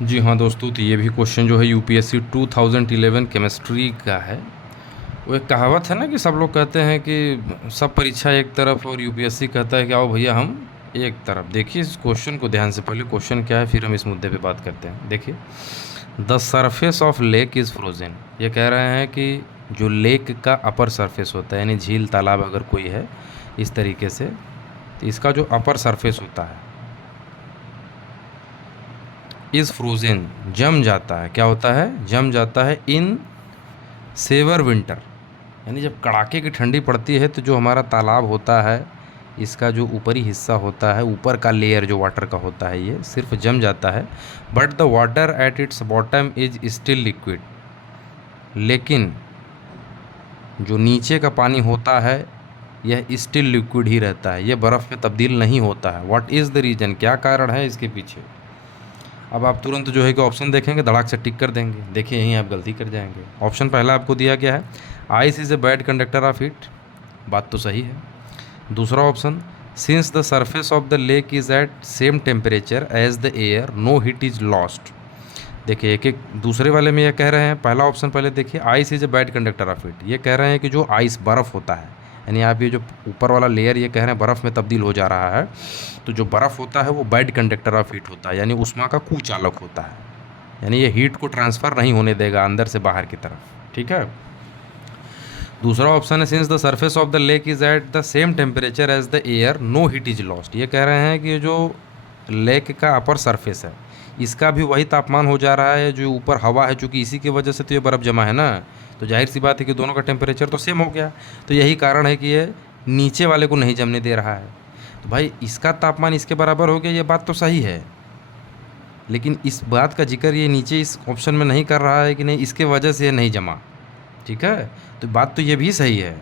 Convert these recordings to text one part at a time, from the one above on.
जी हाँ दोस्तों, तो ये भी क्वेश्चन जो है यूपीएससी 2011 केमिस्ट्री का है। वो एक कहावत है ना कि सब लोग कहते हैं कि सब परीक्षा एक तरफ और यूपीएससी कहता है कि आओ भैया हम एक तरफ। देखिए इस क्वेश्चन को ध्यान से, पहले क्वेश्चन क्या है फिर हम इस मुद्दे पे बात करते हैं। देखिए, the surface of lake is frozen. ये कह रहे हैं कि जो लेक का अपर सरफेस होता है, यानी झील तालाब अगर कोई है इस तरीके से, तो इसका जो अपर सरफेस होता है इज़ फ्रोजन, जम जाता है। क्या होता है? जम जाता है इन सेवर विंटर, यानी जब कड़ाके की ठंडी पड़ती है तो जो हमारा तालाब होता है इसका जो ऊपरी हिस्सा होता है, ऊपर का लेयर जो वाटर का होता है, ये सिर्फ जम जाता है। But the water at its bottom is still liquid. लेकिन जो नीचे का पानी होता है यह स्टिल लिक्विड ही रहता है, यह बर्फ़ में तब्दील नहीं होता है। What is the reason? क्या कारण है इसके पीछे? अब आप तुरंत जो है कि ऑप्शन देखेंगे, धड़ाक से टिक कर देंगे। देखिए यहीं आप गलती कर जाएंगे। ऑप्शन पहला आपको दिया गया है ice is a bad conductor of heat. बात तो सही है। दूसरा option, since the surface of the lake is at same temperature as the air no heat is lost. देखिए एक एक दूसरे वाले में ये कह रहे हैं, पहला ऑप्शन पहले देखिए, ice is a bad conductor of heat. ये कह रहे हैं कि जो आइस बर्फ़ होता है, यानी आप ये जो ऊपर वाला लेयर ये कह रहे हैं बर्फ़ में तब्दील हो जा रहा है, तो जो बर्फ़ होता है वो बैड कंडक्टर ऑफ हीट होता है, यानी ऊष्मा का कुचालक होता है। यानी ये हीट को ट्रांसफ़र नहीं होने देगा अंदर से बाहर की तरफ। ठीक है। दूसरा ऑप्शन है since the surface of the lake is at the same temperature as the air no heat is lost. ये कह रहे हैं कि जो लेक का अपर सरफेस है इसका भी वही तापमान हो जा रहा है जो ऊपर हवा है, चूँकि इसी की वजह से तो ये बर्फ़ जमा है ना, तो जाहिर सी बात है कि दोनों का टेम्परेचर तो सेम हो गया। तो यही कारण है कि ये नीचे वाले को नहीं जमने दे रहा है। तो भाई इसका तापमान इसके बराबर हो गया, ये बात तो सही है, लेकिन इस बात का जिक्र ये नीचे इस ऑप्शन में नहीं कर रहा है कि नहीं इसके वजह से ये नहीं जमा। ठीक है, तो बात तो ये भी सही है।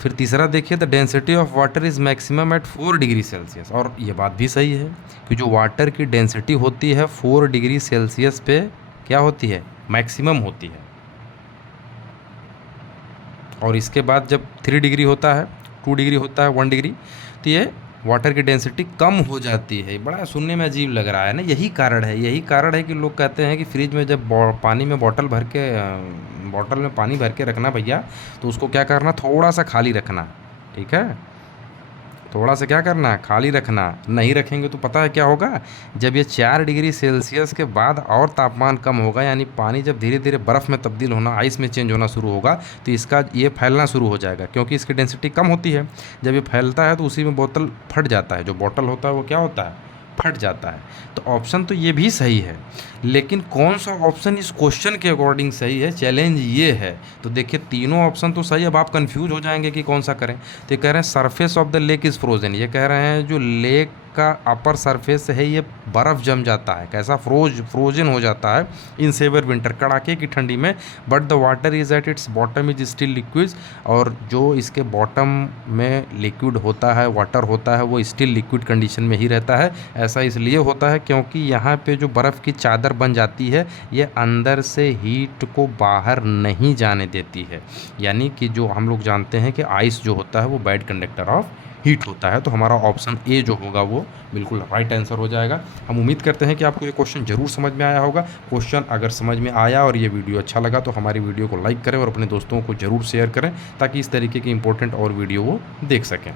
फिर तीसरा देखिए, the density of water is maximum at 4 degree Celsius. और ये बात भी सही है कि जो वाटर की डेंसिटी होती है 4 डिग्री सेल्सियस पे क्या होती है? मैक्सिमम होती है। और इसके बाद जब 3 डिग्री होता है, 2 डिग्री होता है, 1 डिग्री, तो ये वाटर की डेंसिटी कम हो जाती है। बड़ा सुनने में अजीब लग रहा है ना। यही कारण है कि लोग कहते हैं कि फ्रिज में जब पानी में बॉटल में पानी भर के रखना भैया, तो उसको क्या करना, थोड़ा सा खाली रखना। ठीक है, थोड़ा सा क्या करना, खाली रखना। नहीं रखेंगे तो पता है क्या होगा, जब ये 4 डिग्री सेल्सियस के बाद और तापमान कम होगा, यानी पानी जब धीरे धीरे बर्फ़ में तब्दील होना, आइस में चेंज होना शुरू होगा, तो इसका ये फैलना शुरू हो जाएगा, क्योंकि इसकी डेंसिटी कम होती है। जब ये फैलता है तो उसी में बोतल फट जाता है, जो बॉटल होता है वो क्या होता है, फट जाता है। तो ऑप्शन तो ये भी सही है, लेकिन कौन सा ऑप्शन इस क्वेश्चन के अकॉर्डिंग सही है, चैलेंज ये है। तो देखिए तीनों ऑप्शन तो सही, अब आप कंफ्यूज हो जाएंगे कि कौन सा करें। तो ये कह रहे हैं surface of the lake is frozen. ये कह रहे हैं जो लेक का अपर सरफेस है ये बर्फ़ जम जाता है, कैसा, फ्रोजन हो जाता है इन सेवर विंटर, कड़ाके की ठंडी में। But the water is at its bottom is still liquid. और जो इसके बॉटम में लिक्विड होता है, वाटर होता है, वो स्टिल लिक्विड कंडीशन में ही रहता है। ऐसा इसलिए होता है क्योंकि यहाँ पे जो बर्फ़ की चादर बन जाती है ये अंदर से हीट को बाहर नहीं जाने देती है। यानी कि जो हम लोग जानते हैं कि आइस जो होता है वो बैड कंडक्टर ऑफ हीट होता है। तो हमारा ऑप्शन ए जो होगा वो बिल्कुल राइट आंसर हो जाएगा। हम उम्मीद करते हैं कि आपको ये क्वेश्चन ज़रूर समझ में आया होगा। क्वेश्चन अगर समझ में आया और ये वीडियो अच्छा लगा तो हमारी वीडियो को लाइक करें और अपने दोस्तों को ज़रूर शेयर करें, ताकि इस तरीके की इंपॉर्टेंट और वीडियो वो देख सकें।